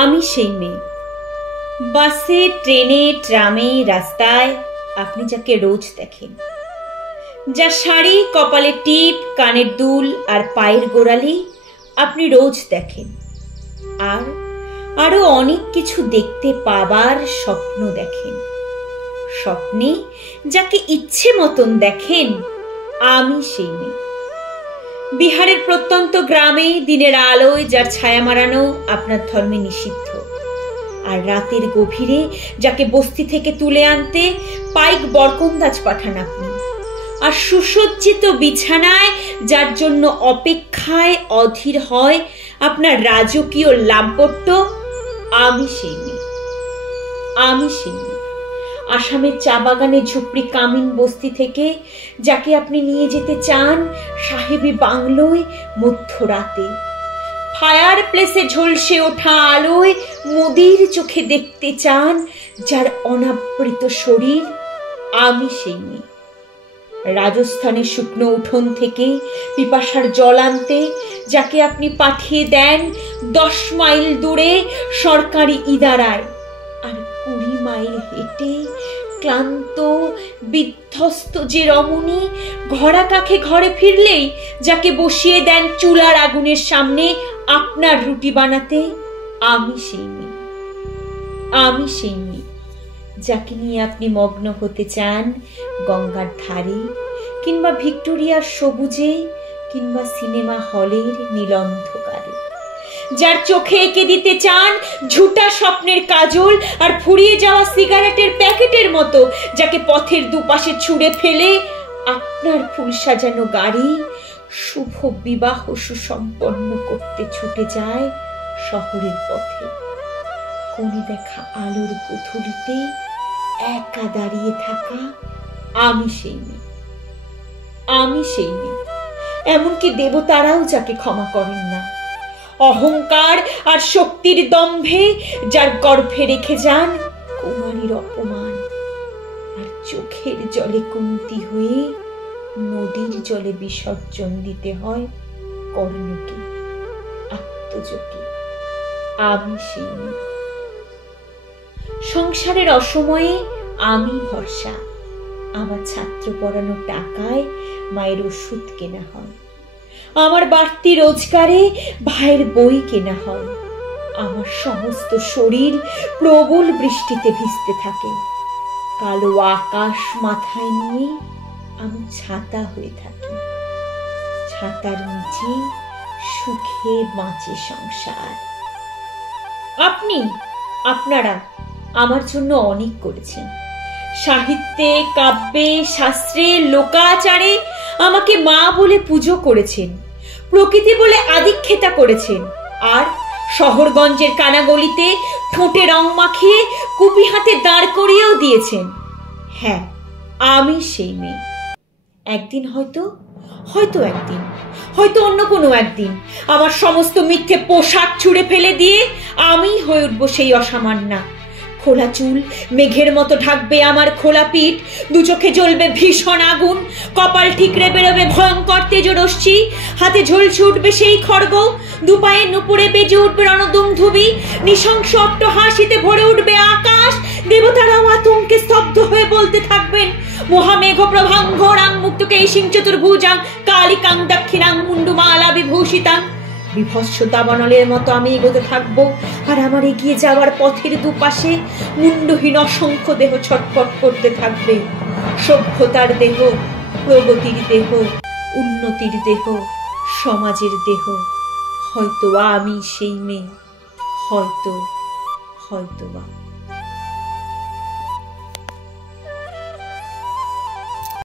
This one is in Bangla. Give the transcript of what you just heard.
আমি সেই মেয়ে। বাসে, ট্রেনে, ট্রামে, রাস্তায় আপনি যাকে রোজ দেখেন, যার শাড়ি, কপালে টিপ, কানের দুল আর পায়ের গোড়ালি আপনি রোজ দেখেন। আর আরো অনেক কিছু দেখতে পাবার স্বপ্ন দেখেন। স্বপ্নে যাকে ইচ্ছে মতন দেখেন, আমি সেই মেয়ে। বিহারের প্রত্যন্ত গ্রামে দিনের আলোয় যার ছায়া মারানো আপনার ধর্মে নিষিদ্ধ, আর রাতের গভীরে যাকে বস্তি থেকে তুলে আনতে পাইক বরকন্দাজ পাঠান আপনি, আর সুসজ্জিত বিছানায় যার জন্য অপেক্ষায় অধীর হয় আপনার রাজকীয় লাম্পট্য, আমি সেই মেয়ে। আমি সেই মেয়ে। আসামের চা বাগানে ঝুপড়ি কামিন বস্তি থেকে যাকে আপনি নিয়ে যেতে চান সাহেবী বাংলোয় মধ্যরাতে, ফায়ার প্লেসে ঝলসে ওঠা আলোয় মুদির চোখে দেখতে চান যার অনাবৃত শরীর, আমি সেই মেয়ে। রাজস্থানের শুকনো উঠোন থেকে পিপাসার জল আনতে যাকে আপনি পাঠিয়ে দেন 10 মাইল দূরে সরকারি ইদারায়, আর 20 মাইল হেঁটে ক্লান্ত বিধ্বস্ত যে রমণী ঘোড়া কাখে ঘরে ফিরলেই যাকে বসিয়ে দেন চুলার আগুনের সামনে আপনার রুটি বানাতে, আমি সেই মেয়ে। আমি সেই মেয়ে যাকে নিয়ে আপনি মগ্ন হতে চান গঙ্গার ধারে, কিংবা ভিক্টোরিয়ার সবুজে, কিংবা সিনেমা হলের নীল অন্ধকারে, যার চোখে এঁকে দিতে চান ঝুটা স্বপ্নের কাজল আর ফুরিয়ে যাওয়া সিগারেটের প্যাকেটের মতো যাকে পথের দুপাশে ছুঁড়ে ফেলে আপনার ফুল সাজানো গাড়ি শুভ বিবাহ সুসম্পন্ন করতে ছুটে যায় শহরের পথে। কোণে দেখা আলোর গোধূলিতে একা দাঁড়িয়ে থাকা, আমি সেই মেয়ে। আমি সেই মেয়ে। এমনকি দেবতারাও যাকে ক্ষমা করেন না, অহংকার আর শক্তির দম্ভে যার গর্ভে রেখে যান কুমারীর অপমান, আর চোখের জলে কুন্তি হয়ে নদীর জলে বিসর্জন দিতে হয় কর্ণকে, আত্মজকে, আমি সেই মেয়ে। সংসারের অসময়ে আমি ভরসা। আমার ছাত্র পড়ানো টাকায় মায়ের ওষুধ কেনা হয়, আমার বাড়তি রোজগারে ভাইয়ের বই কেনা হয়, আমার সমস্ত শরীর প্রবল বৃষ্টিতে ভিজতে থাকে, কালো আকাশ মাথায় নিয়ে আমি ছাতা হয়ে থাকি, ছাতার নিচে সুখে বাঁচে সংসার। আপনি, আপনারা আমার জন্য অনেক করেছেন। সাহিত্যে, কাব্যে, শাস্ত্রে, লোকাচারে আমাকে মা বলে পুজো করেছেন, প্রকৃতি বলে আদিক্ষেতা করেছেন, আর শহরগঞ্জের কানাগলিতে ঠোঁটে রং মাখিয়ে কুপি হাতে দাঁড় করিয়েও দিয়েছেন। হ্যাঁ, আমি সেই মেয়ে। একদিন হয়তো একদিন, হয়তো অন্য কোনো একদিন আমার সমস্ত মিথ্যে পোশাক ছুঁড়ে ফেলে দিয়ে আমি হয়ে উঠবো সেই অসামান্যা। খোলা চুল মেঘের মতো ঢাকবে আমার খোলা পিঠ, দু চোখে জ্বলবে ভীষণ আগুন, কপাল ঠিকরে বেরোবে ভয়ঙ্কর তেজরশ্মি, হাতে ঝলসে উঠবে সেই খড়গ, দুপায়ে নুপুরে বেজে উঠবে রণদুন্ধুবি, নৃশংস অট্টহাসিতে ভরে উঠবে আকাশ। দেবতারাও আতঙ্কে স্তব্ধ হয়ে বলতে থাকবেন, মহামেঘ প্রভাঙ্গ রাং মুক্তকেশিং চতুর্ভুজাং কালিকাং দক্ষিণাং মুন্ডুমালা বিভূষিতাং। বিভৎস দাবানলের মতো আমি এগোতে থাকবো, আর আমার এগিয়ে যাওয়ার পথের দুপাশে মুন্ডহীন অসংখ্য দেহ ছটফট করতে থাকবে। সভ্যতার দেহ, প্রগতির দেহ, উন্নতির দেহ, সমাজের দেহ। হয়তো আমি সেই মেয়ে, হয়তো বা।